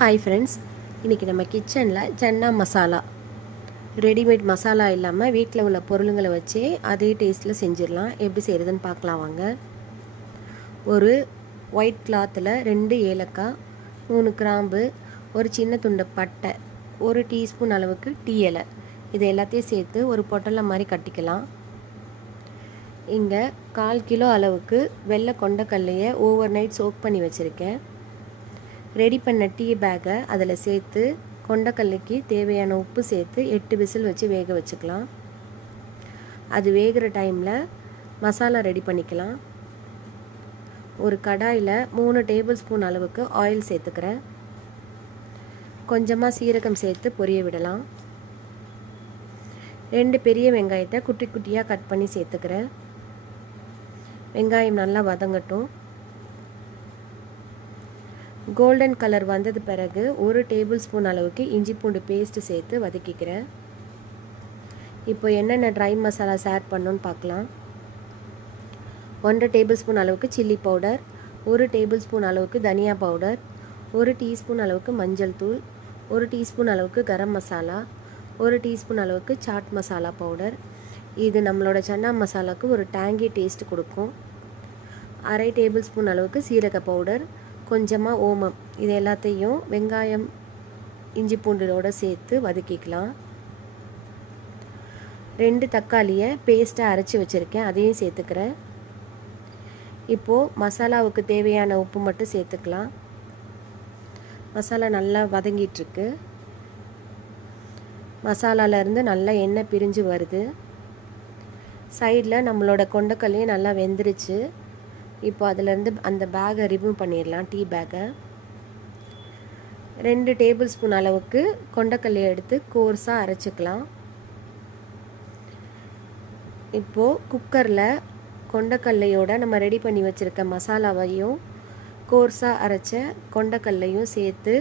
Hi friends, இன்றைக்கி நம்ம கிச்சனில் சன்னா மசாலா ரெடிமேட் மசாலா இல்லாமல் வீட்டில் உள்ள பொருளுங்களை வச்சு அதே டேஸ்ட்டில் செஞ்சிடலாம். எப்படி செய்கிறதுன்னு பார்க்கலாம் வாங்க. ஒரு ஒயிட் கிளாத்தில் 2 ஏலக்காய், 3 கிராம்பு, ஒரு சின்ன துண்டு பட்டை, 1 டீஸ்பூன் அளவுக்கு டீ இலை, இது எல்லாத்தையும் சேர்த்து ஒரு பொட்டலை மாதிரி கட்டிக்கலாம். இங்கே 1/4 கிலோ அளவுக்கு வெள்ளை கொண்டக்கல்லையை ஓவர் நைட் சோக் பண்ணி வச்சுருக்கேன். ரெடி பண்ண டீ பேக்கை அதில் சேர்த்து கொண்டக்கல்லைக்கு தேவையான உப்பு சேர்த்து 8 விசில் வச்சு வேக வச்சுக்கலாம். அது வேகிற டைமில் மசாலா ரெடி பண்ணிக்கலாம். ஒரு கடாயில் 3 டேபிள் ஸ்பூன் அளவுக்கு ஆயில் சேர்த்துக்கிறேன். கொஞ்சமாக சீரகம் சேர்த்து பொரிய விடலாம். 2 பெரிய வெங்காயத்தை குட்டி குட்டியாக கட் பண்ணி சேர்த்துக்கிறேன். வெங்காயம் நல்லா வதங்கட்டும். கோல்டன் கலர் வந்தது பிறகு 1 டேபிள் ஸ்பூன் அளவுக்கு இஞ்சி பூண்டு பேஸ்ட்டு சேர்த்து வதக்கிக்கிறேன். இப்போ என்னென்ன ட்ரை மசாலாஸ் ஆட் பண்ணணுன்னு பார்க்கலாம். 1 டேபிள் ஸ்பூன் அளவுக்கு சில்லி பவுடர், 1 டேபிள் ஸ்பூன் அளவுக்கு தனியா பவுடர், 1 டீஸ்பூன் அளவுக்கு மஞ்சள் தூள், 1 டீஸ்பூன் அளவுக்கு கரம் மசாலா, 1 டீஸ்பூன் அளவுக்கு சாட் மசாலா பவுடர். இது நம்மளோட சன்னா மசாலாவுக்கு ஒரு டேங்கி டேஸ்ட் கொடுக்கும். 1/2 டேபிள் ஸ்பூன் அளவுக்கு சீரக பவுடர், கொஞ்சமாக ஓமம், இது எல்லாத்தையும் வெங்காயம் இஞ்சி பூண்டோடு சேர்த்து வதக்கிக்கலாம். 2 தக்காளியை பேஸ்ட்டாக அரைச்சி வச்சுருக்கேன், அதையும் சேர்த்துக்கிறேன். இப்போது மசாலாவுக்கு தேவையான உப்பு மட்டும் சேர்த்துக்கலாம். மசாலா நல்லா வதங்கிட்டுருக்கு. மசாலாலேருந்து நல்லா எண்ணெய் பிரிஞ்சு வருது. சைடில் நம்மளோட கொண்டக்கல்லையும் நல்லா வெந்துருச்சு. இப்போ அதிலேருந்து அந்த பேக்கை ரிமூவ் பண்ணிடலாம். டீ பேக்கை 2 டேபிள் ஸ்பூன் அளவுக்கு கொண்டக்கல்லையை எடுத்து கோர்ஸாக அரைச்சிக்கலாம். இப்போது குக்கரில் கொண்டக்கல்லையோட நம்ம ரெடி பண்ணி வச்சுருக்க மசாலாவையும் கோர்ஸாக அரைச்ச கொண்டக்கல்லையும் சேர்த்து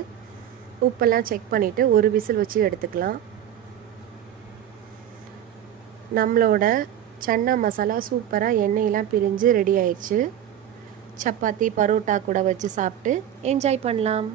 உப்பெல்லாம் செக் பண்ணிவிட்டு ஒரு விசில் வச்சு எடுத்துக்கலாம். நம்மளோட சன்னா மசாலா சூப்பராக எண்ணெயெல்லாம் பிரிஞ்சு ரெடி ஆயிடுச்சு. சப்பாத்தி பரோட்டா கூட வச்சு சாப்பிட்டு என்ஜாய் பண்ணலாம்.